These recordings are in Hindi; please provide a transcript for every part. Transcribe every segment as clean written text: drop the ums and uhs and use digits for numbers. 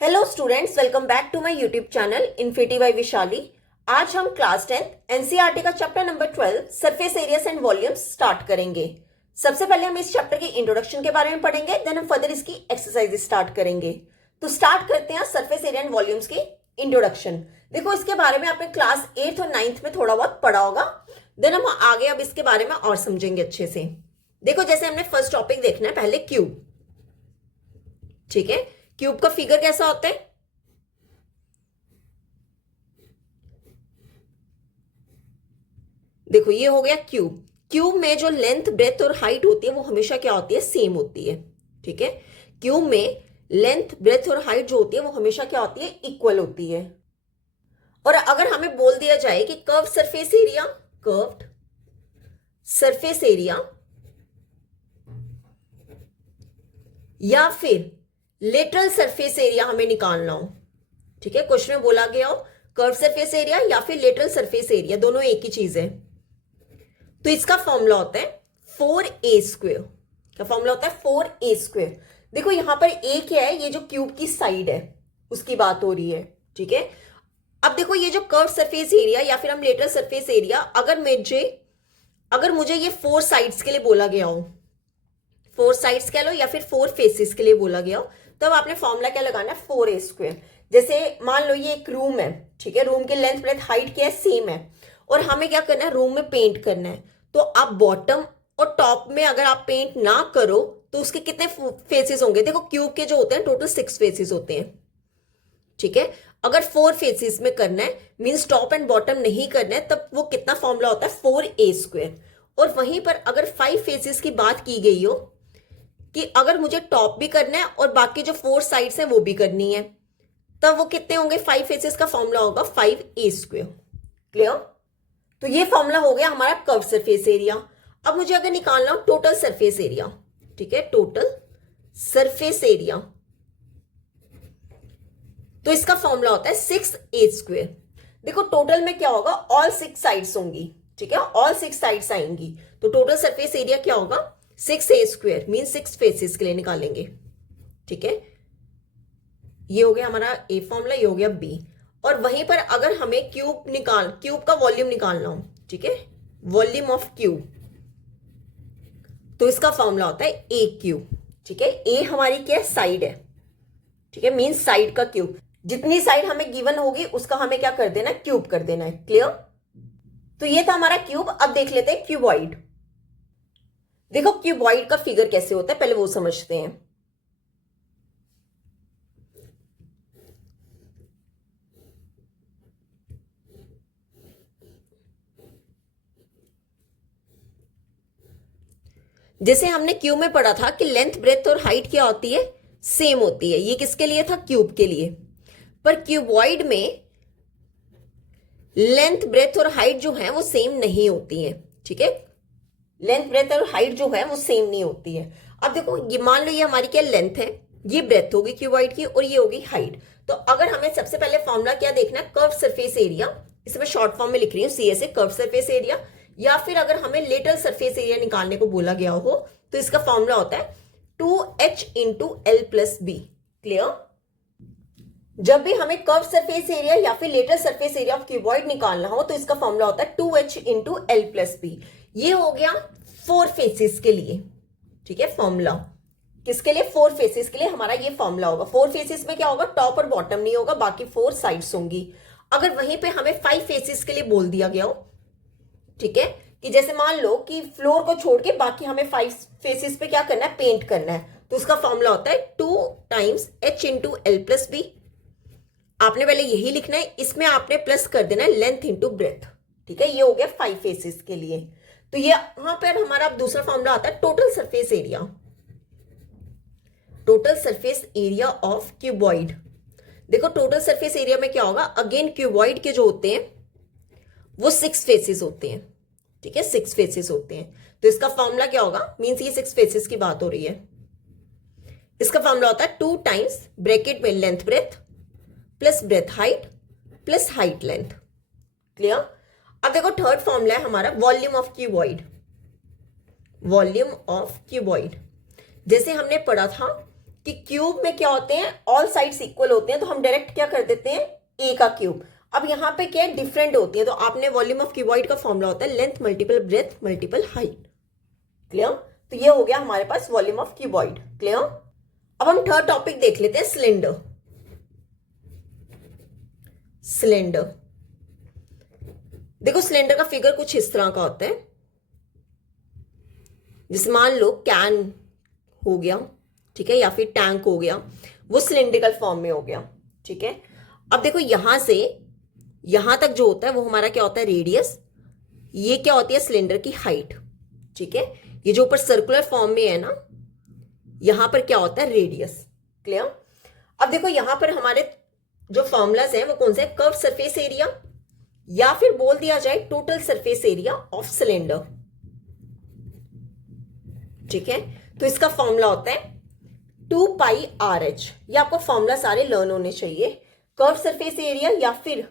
Hello students, welcome back to my YouTube channel infinity by Vishali. आज हम क्लास 10 एनसीईआरटी का chapter number 12 surface areas and volumes start करेंगे। सबसे पहले हम इस चैप्टर की इंट्रोडक्शन के बारे में पढ़ेंगे, देन हम फर्दर इसकी एक्सरसाइज स्टार्ट करेंगे। तो स्टार्ट करते हैं सरफेस एरिया एंड वॉल्यूम्स की इंट्रोडक्शन। देखो, इसके बारे में आपने क्लास 8th और 9th में थोड़ा बहुत पढ़ा होगा, देन हम आगे अब इसके बारे में और समझेंगे अच्छे से। देखो, जैसे हमने फर्स्ट टॉपिक देखना है पहले क्यूब। ठीक है, क्यूब का फिगर कैसा होता है? देखो, ये हो गया क्यूब। क्यूब में जो लेंथ, ब्रेथ और हाइट होती है वो हमेशा क्या होती है? सेम होती है। ठीक है, क्यूब में लेंथ, ब्रेथ और हाइट जो होती है वो हमेशा क्या होती है? इक्वल होती है। और अगर हमें बोल दिया जाए कि curve surface area, curved surface area या फिर लेटरल सरफेस एरिया हमें निकालना हो, ठीक है, क्वेश्चन में बोला गया हो कर्व सरफेस एरिया या फिर लेटरल सरफेस एरिया, दोनों एक ही चीज है, तो इसका फॉर्मूला होता है 4a²। क्या फॉर्मूला होता है? 4a²। देखो, यहां पर a क्या है? ये जो क्यूब की साइड है उसकी बात हो रही है। ठीक है, अब देखो, ये जो कर्व सरफेस एरिया या फिर हम लेटरल सरफेस एरिया, अगर मुझे ये 4 साइड्स के लिए बोला गया हो, 4 साइड्स कह लो या फिर 4 फेसेस के लिए बोला गया हो, तब आपने फॉर्मूला क्या लगाना है? 4a²। जैसे मान लो ये एक रूम है, ठीक है, रूम की लेंथ, ब्रेथ, हाइट क्या है? सेम है, और हमें क्या करना है? रूम में पेंट करना है। तो आप बॉटम और टॉप में अगर आप पेंट ना करो तो उसके कितने फेसेस होंगे? देखो, क्यूब के जो होते हैं टोटल 6 फेसेस होते हैं। ठीक है, अगर 4 फेसेस में करना है, मीन्स टॉप एंड बॉटम नहीं करना है, तब वो कितना फॉर्मूला होता है? 4a²। और वहीं पर अगर 5 फेसेस की बात की गई हो कि अगर मुझे टॉप भी करना है और बाकी जो 4 साइड्स हैं वो भी करनी है, तब वो कितने होंगे? 5 फेसेस का फॉर्मूला होगा 5a²। क्लियर? तो ये फॉर्मूला हो गया हमारा कर्व सरफेस एरिया। अब मुझे अगर निकालना हो टोटल सरफेस एरिया, ठीक है, टोटल सरफेस एरिया, तो इसका फॉर्मूला होता है 6a²। देखो, टोटल में क्या होगा? ऑल 6 साइड्स होंगी, ठीक है, ऑल 6 साइड्स आएंगी, तो टोटल सरफेस एरिया क्या होगा? 6a² मीन 6 फेसेस के लिए निकालेंगे। ठीक है, ये हो गया हमारा ए फॉर्मूला, ये हो गया बी। और वहीं पर अगर हमें क्यूब का वॉल्यूम निकालना हो, ठीक है, वॉल्यूम ऑफ क्यूब, तो इसका फॉर्मूला होता है a³। ठीक है, ए हमारी क्या है? साइड है। ठीक है, मीन साइड का क्यूब, जितनी साइड हमें गिवन होगी उसका हमें क्या कर देना है? क्यूब कर देना है। क्लियर? तो ये था हमारा क्यूब। अब देख लेते हैं क्यूबॉइड। देखो, क्यूबॉइड का फिगर कैसे होता है पहले वो समझते हैं। जैसे हमने क्यूब में पढ़ा था कि लेंथ, ब्रेथ और हाइट क्या होती है? सेम होती है। ये किसके लिए था? क्यूब के लिए। पर क्यूबॉइड में लेंथ, ब्रेथ और हाइट जो है वो सेम नहीं होती है। ठीक है, लेंथ, ब्रेथ और हाइट जो है वो सेम नहीं होती है। अब देखो, ये मान लो ये हमारी क्या लेंथ है, ये ब्रेथ होगी क्यूबॉइड की, और ये होगी हाइट। तो अगर हमें सबसे पहले फॉर्मूला क्या देखना है? कर्व सरफेस एरिया, इसे मैं शॉर्ट फॉर्म में लिख रही हूँ CSA, कर्व सरफेस एरिया। या फिर अगर हमें लेटरल सरफेस एरिया निकालने को बोला गया हो तो इसका फॉर्मूला होता है 2h × L+B। क्लियर? जब भी हमें कर्व सरफेस एरिया या फिर lateral surface area of cuboid निकालना हो तो इसका फॉर्मूला होता है 2h × L+B। ये हो गया 4 फेसेस के लिए। ठीक है, फॉर्मूला किसके लिए? 4 फेसेस के लिए हमारा ये फॉर्मूला होगा। 4 फेसेस में क्या होगा? टॉप और बॉटम नहीं होगा, बाकी 4 साइड्स होंगी। अगर वहीं पे हमें 5 फेसेस के लिए बोल दिया गया हो, ठीक है, कि जैसे मान लो कि फ्लोर को छोड़ के बाकी हमें 5 फेसेस पे क्या करना है? पेंट करना है, तो उसका फॉर्मूला होता है 2 टाइम्स h × L+B। आपने पहले यही लिखना है, इसमें आपने प्लस कर देना है लेंथ इंटू ब्रेथ। ठीक है, ये हो गया 5 फेसेस के लिए। तो ये यहां पर हमारा अब दूसरा फॉर्मूला आता है total surface area, total surface area of cuboid. देखो, टोटल सरफेस एरिया में क्या होगा? अगेन क्यूबॉइड के जो होते हैं वो 6 फेसेस होते हैं। ठीक है, 6 फेसेस होते हैं, तो इसका फॉर्मूला क्या होगा? मींस ये 6 फेसेस की बात हो रही है। इसका फॉर्मूला होता है 2 टाइम्स ब्रैकेट में length breadth plus breadth height plus height length. Clear? अब देखो, थर्ड फॉर्मूला है हमारा volume of cuboid, volume of cuboid. जैसे हमने पढ़ा था कि क्यूब में क्या होते हैं, ऑल साइड्स इक्वल होते हैं, तो हम डायरेक्ट क्या कर देते हैं, ए का क्यूब। अब यहाँ पे क्या है, डिफरेंट होती है, तो आपने वॉल्यूम ऑफ क्यूबॉइड का फॉर्मूला होता है length multiple breadth multiple height. Clear? तो ये हो गया हमारे पास वॉल्यूम ऑफ क्यूबॉइड। क्लियर? अब हम थर्ड टॉपिक देख लेते हैं, सिलेंडर। सिलेंडर, देखो सिलेंडर का फिगर कुछ इस तरह का होता है, जैसे मान लो कैन हो गया, ठीक है, या फिर टैंक हो गया, वो सिलेंड्रिकल फॉर्म में हो गया। ठीक है, अब देखो यहां से यहां तक जो होता है वो हमारा क्या होता है, रेडियस। ये क्या होती है, सिलेंडर की हाइट। ठीक है, ये जो ऊपर सर्कुलर फॉर्म में है ना, यहां पर क्या होता है, रेडियस। क्लियर? अब देखो यहां पर हमारे जो फॉर्मूलाज हैं वो कौन से हैं, कर्व सरफेस एरिया, या फिर बोल दिया जाए total surface area of cylinder. ठीक है, तो इसका फॉर्मूला होता है 2 पाई आर एच। ये आपको फॉर्मूला सारे लर्न होने चाहिए। कर्व सरफेस एरिया या फिर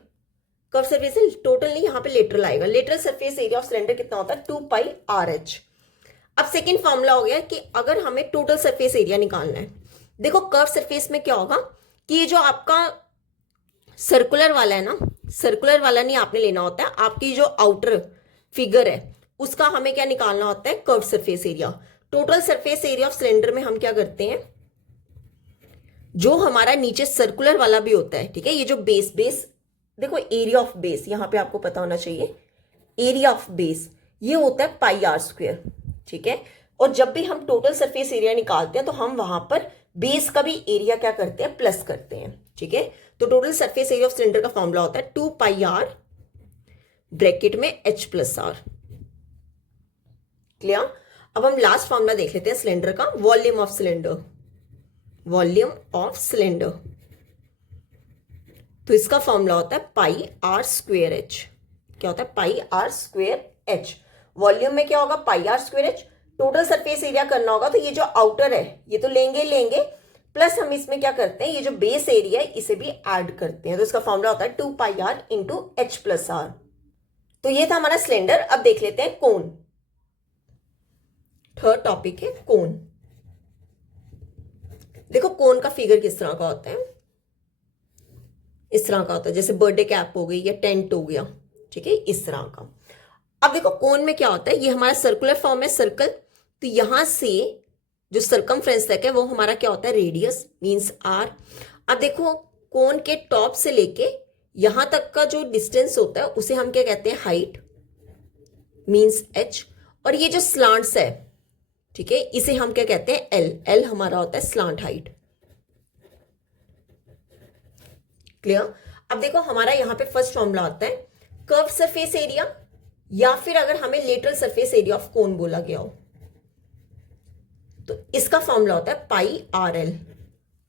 कर्व सरफेस टोटल नहीं, यहां पे लेटरल आएगा। Lateral surface area of cylinder कितना होता है, 2 पाई आर एच। अब सेकेंड फॉर्मूला हो गया कि अगर हमें टोटल सरफेस एरिया निकालना है, देखो कर्व सरफेस में क्या होगा कि ये जो आपका सर्कुलर वाला है ना, सर्कुलर वाला नहीं आपने लेना होता है, आपकी जो आउटर फिगर है उसका हमें क्या निकालना होता है, curve surface area. Total surface area of cylinder में हम क्या करते हैं, जो हमारा नीचे सर्कुलर वाला भी होता है, ठीक है, ये जो बेस देखो एरिया ऑफ बेस यहां पे आपको पता होना चाहिए, एरिया ऑफ बेस ये होता है पाई आर स्क्वायर। ठीक है, और जब भी हम टोटल सरफेस एरिया निकालते हैं तो हम वहां पर बेस का भी एरिया क्या करते हैं, प्लस करते हैं। ठीक है, तो total surface area of cylinder का फॉर्मूला होता है 2 पाई आर ब्रैकेट में एच प्लस आर। क्लियर? अब हम लास्ट फॉर्मूला देख लेते हैं सिलेंडर का, volume of cylinder. Volume of cylinder, तो इसका फॉर्मूला होता है पाई आर स्क्वेयर एच। क्या होता है, pi R square H. Volume में क्या होगा, pi R square H. Total surface area करना होगा तो ये जो आउटर है ये तो लेंगे, प्लस हम इसमें क्या करते हैं, ये जो बेस एरिया है इसे भी ऐड करते हैं, तो इसका फॉर्मूला होता है 2 pi r into h plus r. तो ये था हमारा सिलेंडर। अब देख लेते हैं कोन। थर्ड टॉपिक है कोन। देखो कोन का फिगर किस तरह का होता है, इस तरह का होता है, जैसे बर्थडे कैप हो गई या टेंट हो गया। ठीक है, इस तरह का। अब देखो कोन में क्या होता है, ये हमारा सर्कुलर फॉर्म है, सर्कल, तो यहां से जो सरकमफ्रेंस तक है वो हमारा क्या होता है, रेडियस मींस आर। अब देखो कोन के टॉप से लेके यहां तक का जो डिस्टेंस होता है उसे हम क्या कहते हैं, हाइट मींस एच। और ये जो स्लांट्स है, ठीक है, इसे हम क्या कहते हैं, एल। एल हमारा होता है स्लांट हाइट। क्लियर? अब देखो हमारा यहां पे फर्स्ट फॉर्मूला आता है कर्व सरफेस एरिया, या फिर अगर हमें लेटरल सरफेस एरिया ऑफ कोन बोला गया हो तो इसका फॉर्मूला होता है पाई आर एल।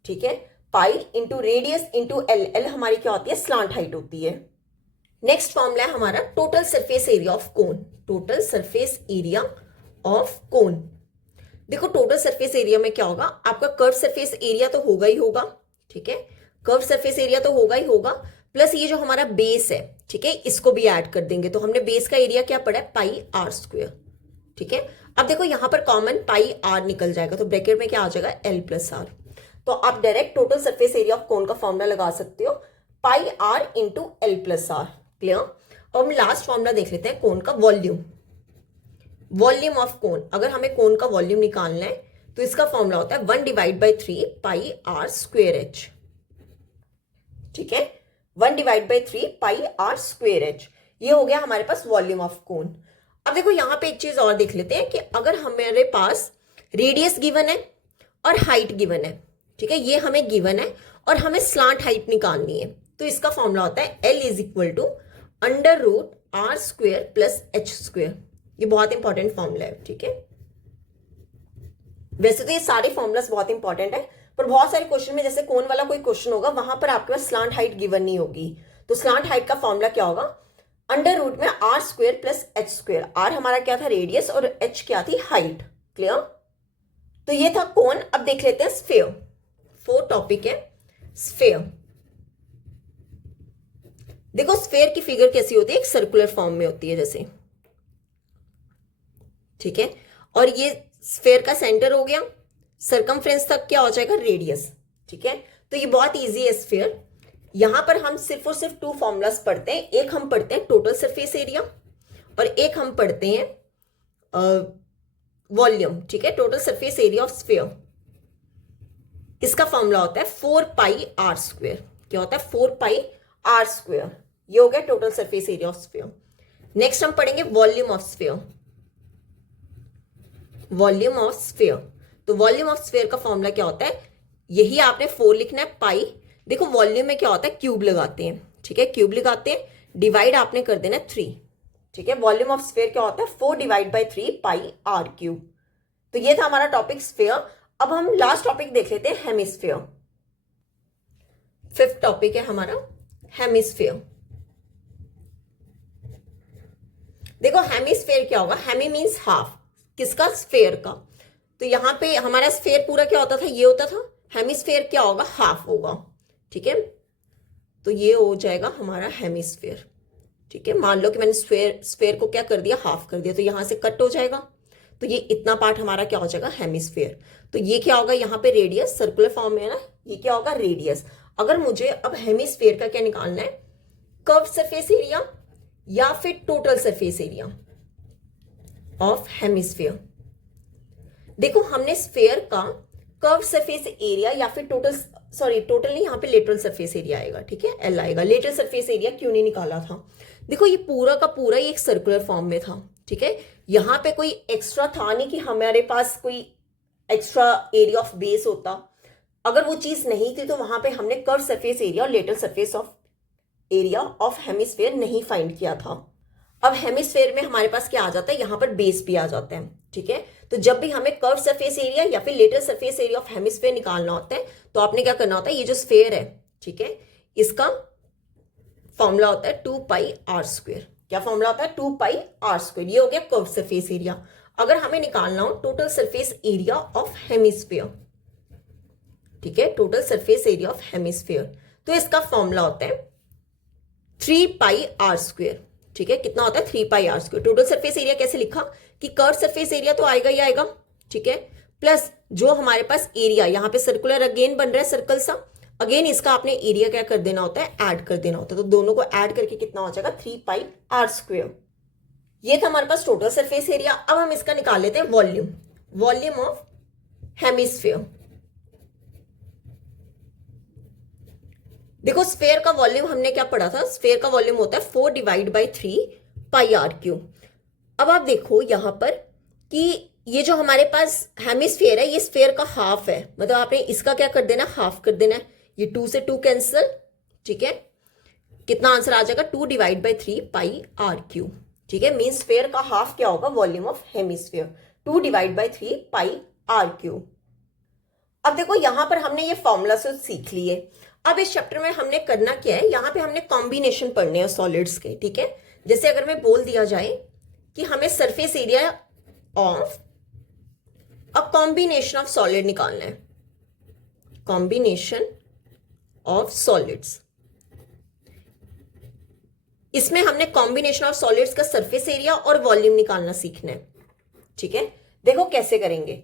ठीक है, pi into radius into L. L हमारी क्या होती है, स्लांट हाइट होती है। नेक्स्ट फॉर्मूला है हमारा total surface area of cone. Total surface area of कोन, देखो टोटल सरफेस एरिया में क्या होगा, आपका कर्व सरफेस एरिया तो होगा ही होगा। ठीक है, कर्व सरफेस एरिया तो होगा ही होगा, प्लस ये जो हमारा बेस है, ठीक है, इसको भी ऐड कर देंगे, तो हमने बेस का एरिया क्या पढ़ा है, पाई आर स्क्वायर। ठीक है, अब देखो यहां पर कॉमन पाई आर निकल जाएगा, तो ब्रैकेट में क्या आ जाएगा, एल प्लस आर। तो आप direct total surface area of cone का फॉर्मूला लगा सकते हो, pi r into l plus r. Clear? अब हम लास्ट फॉर्मूला देख लेते हैं कोन का, वॉल्यूम। वॉल्यूम ऑफ कोन, अगर हमें कोन का वॉल्यूम निकालना है तो इसका फॉर्मूला होता है 1/3 पाई आर स्क्वेयर एच। ठीक है, 1/3 पाई आर स्क्वेयर एच। ये हो गया हमारे पास वॉल्यूम ऑफ कोन। अब देखो यहां पे एक चीज और देख लेते हैं कि अगर हमारे पास रेडियस गिवन है और हाइट गिवन है, ठीक है, ये हमें गिवन है और हमें स्लांट हाइट निकालनी है, तो इसका फॉर्मूला होता है L = √r² प्लस h²। ये बहुत इंपॉर्टेंट फॉर्मूला है। ठीक है, वैसे तो ये सारे फॉर्मूलास बहुत इंपॉर्टेंट है, पर बहुत सारे क्वेश्चन में जैसे कोन वाला कोई क्वेश्चन होगा वहां पर आपके पास स्लांट हाइट गिवन नहीं होगी, तो स्लांट हाइट का फॉर्मूला क्या होगा, √ में r² प्लस h²। r हमारा क्या था, रेडियस, और h क्या थी, हाइट। क्लियर? तो ये था कोन। अब देख लेते हैं स्फीयर। 4 टॉपिक है स्फीयर। देखो स्फीयर की फिगर कैसी होती है, एक सर्कुलर फॉर्म में होती है जैसे। ठीक है, और ये स्फीयर का सेंटर हो गया, सर्कमफ्रेंस तक क्या हो जाएगा, रेडियस। ठीक है, तो ये बहुत इजी है स्फीयर। यहां पर हम सिर्फ और सिर्फ 2 फॉर्मूलाज पढ़ते हैं, एक हम पढ़ते हैं टोटल सरफेस एरिया और एक हम पढ़ते हैं वॉल्यूम। ठीक है, total surface area of sphere, इसका फॉर्मूला होता है 4πr²। क्या होता है, 4πr²। ये हो गया total surface area of sphere. Next हम पढ़ेंगे volume of sphere. Volume of sphere, तो वॉल्यूम ऑफ स्फीयर का फॉर्मूला क्या होता है, यही आपने 4 लिखना है, पाई। देखो वॉल्यूम में क्या होता है, क्यूब लगाते हैं। ठीक है, क्यूब लगाते हैं, डिवाइड आपने कर देना 3। ठीक है, वॉल्यूम ऑफ स्फीयर क्या होता है, 4/3 पाई आर क्यूब। तो ये था हमारा टॉपिक स्फीयर। अब हम लास्ट टॉपिक देख लेते हैं, हेमिस्फीयर। 5th टॉपिक है हमारा हेमिस्फीयर। देखो हेमिस्फीयर क्या होगा, हेमी मीन्स हाफ, किसका, स्फीयर का। तो यहां पे हमारा स्फीयर पूरा क्या होता था, ये होता था, हेमिस्फीयर क्या होगा, हाफ होगा। ठीक है, तो ये हो जाएगा हमारा हेमिस्फीयर। ठीक है, मान लो कि मैंने स्फीयर को क्या कर दिया, हाफ कर दिया, तो यहां से कट हो जाएगा, तो ये इतना पार्ट हमारा क्या हो जाएगा, हेमिस्फीयर। तो ये क्या होगा, यहाँ पे रेडियस, सर्कुलर फॉर्म में है ना, ये क्या होगा, रेडियस। अगर मुझे अब हेमिस्फीयर का क्या निकालना है, कर्व सरफेस एरिया या फिर total surface area of hemisphere. देखो हमने स्फीयर का कर्व सरफेस एरिया या फिर टोटल नहीं, यहाँ पे लेटरल सरफेस एरिया आएगा। ठीक है, एल आएगा। लेटरल सरफेस एरिया क्यों नहीं निकाला था, देखो ये पूरा का पूरा ही एक सर्कुलर फॉर्म में था। ठीक है, यहाँ पे कोई एक्स्ट्रा था नहीं कि हमारे पास कोई एक्स्ट्रा एरिया ऑफ बेस होता। अगर वो चीज नहीं थी तो वहां पे हमने कर्व सरफेस एरिया और lateral surface of area of hemisphere नहीं फाइंड किया था। अब हेमिस्फीयर में हमारे पास क्या आ जाता है, यहाँ पर बेस भी आ जाता है। ठीक है, तो जब भी हमें कर्व सरफेस एरिया या फिर lateral surface area of hemisphere निकालना होता है तो आपने क्या करना होता है, ये जो स्फीयर है, ठीक है, इसका फॉर्मूला होता है 2πr²। क्या फॉर्मूला होता है, 2πr²। ये हो गया कर्व सरफेस एरिया। अगर हमें निकालना हो total surface area of hemisphere, ठीक है, total surface area of hemisphere, तो इसका फॉर्मूला होता है 3πr²। ठीक है, कितना होता है, 3πr²। टोटल सरफेस एरिया कैसे लिखा कि कर्व सरफेस एरिया तो आएगा ही आएगा, ठीक है, प्लस जो हमारे पास एरिया, यहाँ पे सर्कुलर अगेन बन रहा है, सर्कल सा, अगेन इसका आपने एरिया क्या कर देना होता है, ऐड कर देना होता है। तो दोनों को ऐड करके कितना हो जाएगा, 3πr²। ये था हमारे पास टोटल सरफेस एरिया। अब हम इसका निकाल लेते हैं वॉल्यूम, वॉल्यूम ऑफ हेमिस्फीयर। देखो स्फीयर का वॉल्यूम हमने क्या पढ़ा था, स्फीयर का वॉल्यूम होता है 4/3 πr²। अब आप देखो यहां पर कि ये जो हमारे पास हेमिस्फीयर है, ये स्फीयर का हाफ है, मतलब आपने इसका क्या कर देना, हाफ कर देना है। ये 2 से 2 कैंसिल। ठीक है, कितना आंसर आ जाएगा, 2/3 πr²। ठीक है, मीन स्फीयर का हाफ क्या होगा, वॉल्यूम ऑफ हेमिस्फीयर, 2/3 πr²। अब देखो यहां पर हमने ये फॉर्मूला से सीख लिए। अब इस चैप्टर में हमने करना क्या है, यहां पे हमने कॉम्बिनेशन पढ़ने हैं सॉलिड्स के। ठीक है, जैसे अगर मैं बोल दिया जाए कि हमें surface area of a combination of solid निकालना है, कॉम्बिनेशन ऑफ सॉलिड्स, इसमें हमने कॉम्बिनेशन ऑफ सॉलिड्स का सरफेस एरिया और वॉल्यूम निकालना सीखना है। ठीक है, देखो कैसे करेंगे।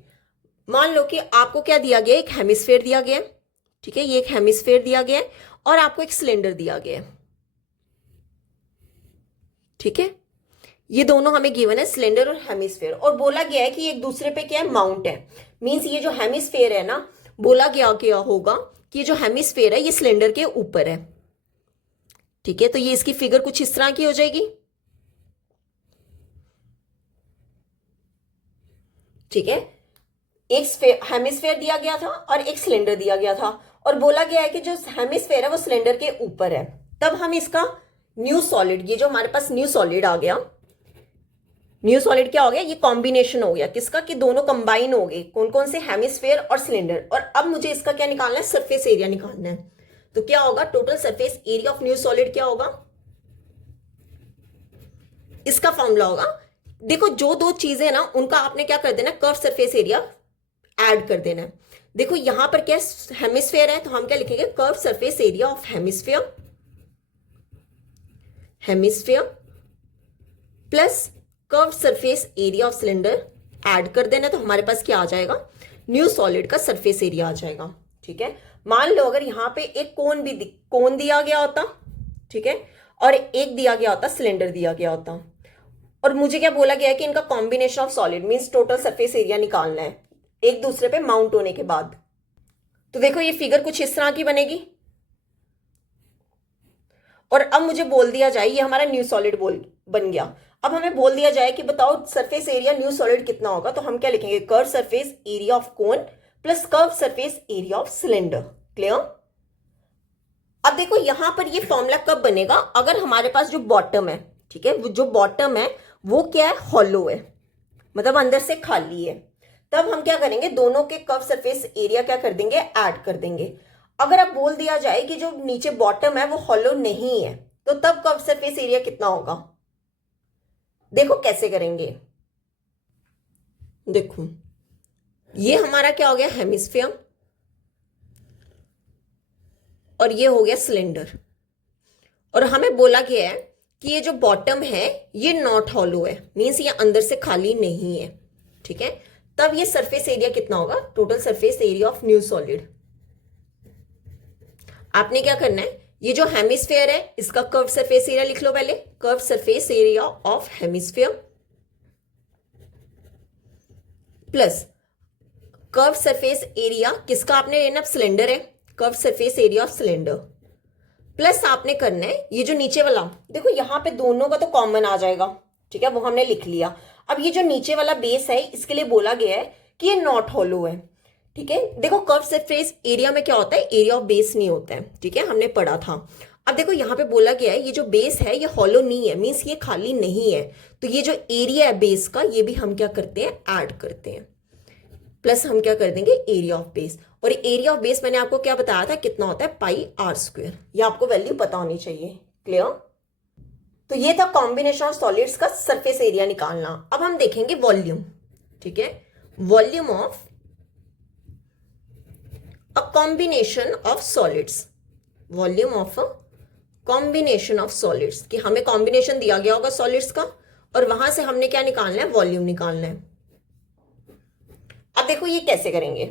मान लो कि आपको क्या दिया गया, एक हेमिस्फीयर दिया गया है। ठीक है, ये एक हेमिस्फीयर दिया गया है और आपको एक सिलेंडर दिया गया है। ठीक है, ये दोनों हमें गिवन है, सिलेंडर और हेमिस्फीयर, और बोला गया है कि एक दूसरे पे क्या है, माउंट है। मींस ये जो हेमिस्फीयर है ना, बोला गया क्या होगा कि ये जो हेमिस्फीयर है ये सिलेंडर के ऊपर है। ठीक है, तो ये इसकी फिगर कुछ इस तरह की हो जाएगी। ठीक है, एक हेमिस्फीयर दिया गया था और एक सिलेंडर दिया गया था, और बोला गया है कि जो हेमिस्फीयर है वो सिलेंडर के ऊपर है। तब हम इसका न्यू सॉलिड, ये जो हमारे पास न्यू सॉलिड आ गया, न्यू सॉलिड क्या हो गया, ये कॉम्बिनेशन हो गया किसका, कि दोनों कंबाइन हो गए, कौन कौन से, हेमिस्फीयर और सिलेंडर। और अब मुझे इसका क्या निकालना है, सरफेस एरिया निकालना है। तो क्या होगा, total surface area of new solid क्या होगा, इसका फॉर्मूला होगा, देखो जो दो चीजें ना उनका आपने क्या कर देना, कर्व सरफेस एरिया ऐड कर देना है। देखो यहां पर क्या हेमिस्फीयर है, तो हम क्या लिखेंगे, curve surface area of hemisphere, hemisphere plus curve surface area of cylinder add कर देना, तो हमारे पास क्या आ जाएगा, न्यू सॉलिड का सरफेस एरिया आ जाएगा। ठीक है, मान लो अगर यहाँ पे एक कोन दिया गया होता, ठीक है, और एक दिया गया होता सिलेंडर दिया गया होता, और मुझे क्या बोला गया है कि इनका combination of solid means total surface area निकालना है एक दूसरे पे माउंट होने के बाद। तो देखो ये फिगर कुछ इस तरह की बनेगी, और अब मुझे बोल दिया जाए ये हमारा न्यू सॉलिड बन गया। अब हमें बोल दिया जाए कि बताओ सरफेस एरिया न्यू सॉलिड कितना होगा, तो हम क्या लिखेंगे, curve surface area of cone plus curve surface area of cylinder. Clear? अब देखो यहां पर ये फॉर्मूला कब बनेगा, अगर हमारे पास जो बॉटम है, ठीक है, जो बॉटम है वो क्या है, हॉलो है, मतलब अंदर से खाली है। तब हम क्या करेंगे, दोनों के कर्व सरफेस एरिया क्या कर देंगे, ऐड कर देंगे। अगर अब बोल दिया जाए कि जो नीचे बॉटम है वो हॉलो नहीं है, तो तब कर्व सरफेस एरिया कितना होगा, देखो कैसे करेंगे। देखो ये हमारा क्या हो गया, हेमिस्फीयर, और ये हो गया सिलेंडर, और हमें बोला गया है कि ये जो बॉटम है ये नॉट हॉलो है, मींस ये अंदर से खाली नहीं है। ठीक है, तब ये सरफेस एरिया कितना होगा, total surface area of new solid. आपने क्या करना है, ये जो हेमिस्फीयर है इसका कर्व सरफेस एरिया लिख लो पहले, curve surface area of hemisphere plus curve surface area किसका आपने लेना, सिलेंडर है, curve surface area of cylinder plus आपने करना है ये जो नीचे वाला, देखो यहां पे दोनों का तो कॉमन आ जाएगा, ठीक है, वो हमने लिख लिया। अब ये जो नीचे वाला बेस है इसके लिए बोला गया है कि ये नॉट हॉलो है। ठीक है, देखो कर्व सरफेस एरिया में क्या होता है, एरिया ऑफ बेस नहीं होता है, ठीक है, हमने पढ़ा था। अब देखो यहाँ पे बोला गया है ये जो बेस है ये हॉलो नहीं है, मीन्स ये खाली नहीं है, तो ये जो एरिया है बेस का ये भी हम क्या करते हैं, ऐड करते हैं, प्लस हम क्या कर देंगे, एरिया ऑफ बेस। और एरिया ऑफ बेस मैंने आपको क्या बताया था, कितना होता है, पाई आर स्क्वायर, ये आपको वैल्यू पता होनी चाहिए। क्लियर? तो ये था कॉम्बिनेशन ऑफ सॉलिड्स का सरफेस एरिया निकालना। अब हम देखेंगे वॉल्यूम। ठीक है, volume of a combination of solids, volume of a combination of solids, कि हमें कॉम्बिनेशन दिया गया होगा सॉलिड्स का और वहां से हमने क्या निकालना है, वॉल्यूम निकालना है। अब देखो ये कैसे करेंगे,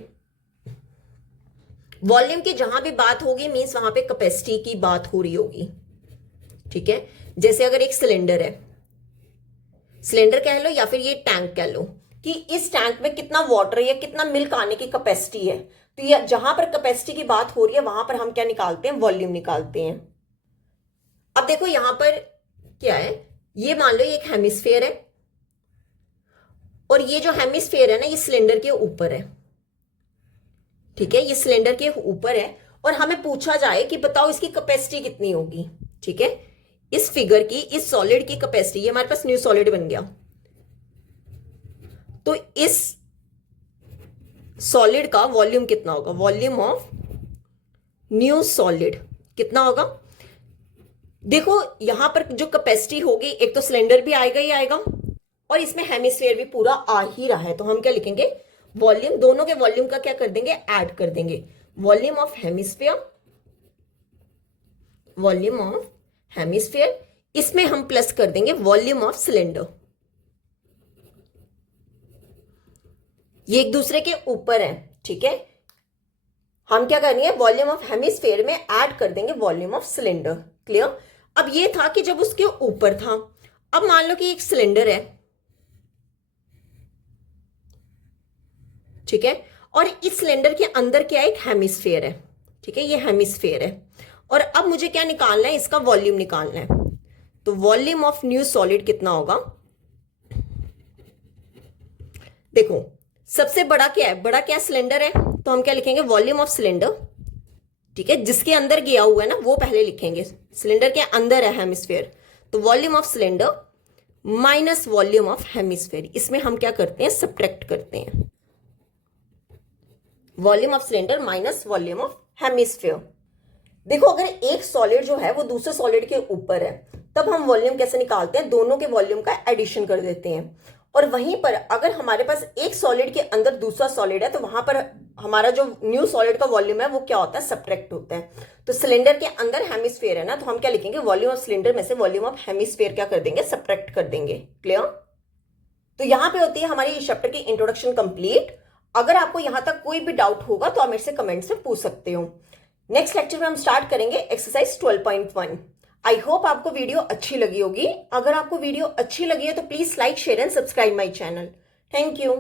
वॉल्यूम की जहां भी बात होगी मींस वहां पे कैपेसिटी की बात हो रही होगी। ठीक है, जैसे अगर एक सिलेंडर है, सिलेंडर कह लो या फिर ये टैंक कह लो, कि इस टैंक में कितना वाटर या कितना मिल्क आने की कैपेसिटी है, तो ये जहां पर कैपेसिटी की बात हो रही है वहां पर हम क्या निकालते हैं, वॉल्यूम निकालते हैं। अब देखो यहां पर क्या है, ये मान लो ये एक हेमिस्फीयर है, और ये जो हेमिस्फीयर है ना ये सिलेंडर के ऊपर है। ठीक है, ये सिलेंडर के ऊपर है, और हमें पूछा जाए कि बताओ इसकी कैपेसिटी कितनी होगी। ठीक है, इस फिगर की, इस सॉलिड की कैपेसिटी, ये हमारे पास न्यू सॉलिड बन गया, तो इस सॉलिड का वॉल्यूम कितना होगा, वॉल्यूम ऑफ न्यू सॉलिड कितना होगा। देखो यहां पर जो कैपेसिटी होगी, एक तो सिलेंडर भी आएगा ही आएगा, और इसमें हेमिस्फीयर भी पूरा आ ही रहा है, तो हम क्या लिखेंगे, वॉल्यूम, दोनों के वॉल्यूम का क्या कर देंगे, ऐड कर देंगे, volume of hemisphere, volume of hemisphere, इसमें हम प्लस कर देंगे वॉल्यूम ऑफ सिलेंडर। ये एक दूसरे के ऊपर है। ठीक है, हम क्या करेंगे, वॉल्यूम ऑफ हेमिस्फीयर में ऐड कर देंगे वॉल्यूम ऑफ सिलेंडर। क्लियर? अब ये था कि जब उसके ऊपर था, अब मान लो कि एक सिलेंडर है, ठीक है, और इस सिलेंडर के अंदर क्या है, एक हेमिस्फीयर है। ठीक है, ये हेमिस्फीयर है, और अब मुझे क्या निकालना है, इसका वॉल्यूम निकालना है। तो वॉल्यूम ऑफ न्यू सॉलिड कितना होगा, देखो सबसे बड़ा क्या है, बड़ा क्या सिलेंडर है, तो हम क्या लिखेंगे, वॉल्यूम ऑफ सिलेंडर। ठीक है, जिसके अंदर गया हुआ है ना वो पहले लिखेंगे, सिलेंडर के अंदर है हेमिस्फीयर, तो volume of cylinder minus volume of hemisphere, इसमें हम क्या करते हैं, सब्ट्रैक्ट करते हैं, volume of cylinder minus volume of hemisphere. देखो अगर एक सॉलिड जो है वो दूसरे सॉलिड के ऊपर है, तब हम वॉल्यूम कैसे निकालते हैं, दोनों के वॉल्यूम का एडिशन कर देते हैं। और वहीं पर अगर हमारे पास एक सॉलिड के अंदर दूसरा सॉलिड है, तो वहां पर हमारा जो न्यू सॉलिड का वॉल्यूम है वो क्या होता है, सब्ट्रैक्ट होता है। तो सिलेंडर के अंदर हेमिस्फीयर है ना, तो हम क्या लिखेंगे, वॉल्यूम ऑफ सिलेंडर में से वॉल्यूम ऑफ हेमिस्फीयर क्या कर देंगे, सब्ट्रैक्ट कर देंगे। क्लियर? तो यहां पे होती है हमारी इस चैप्टर की इंट्रोडक्शन कंप्लीट। अगर आपको यहां तक कोई भी डाउट होगा तो आप मेरे से कमेंट्स में पूछ सकते हो। नेक्स्ट लेक्चर में हम स्टार्ट करेंगे एक्सरसाइज 12.1। आई होप आपको वीडियो अच्छी लगी होगी। अगर आपको वीडियो अच्छी लगी है तो please like, share and subscribe my channel. Thank you.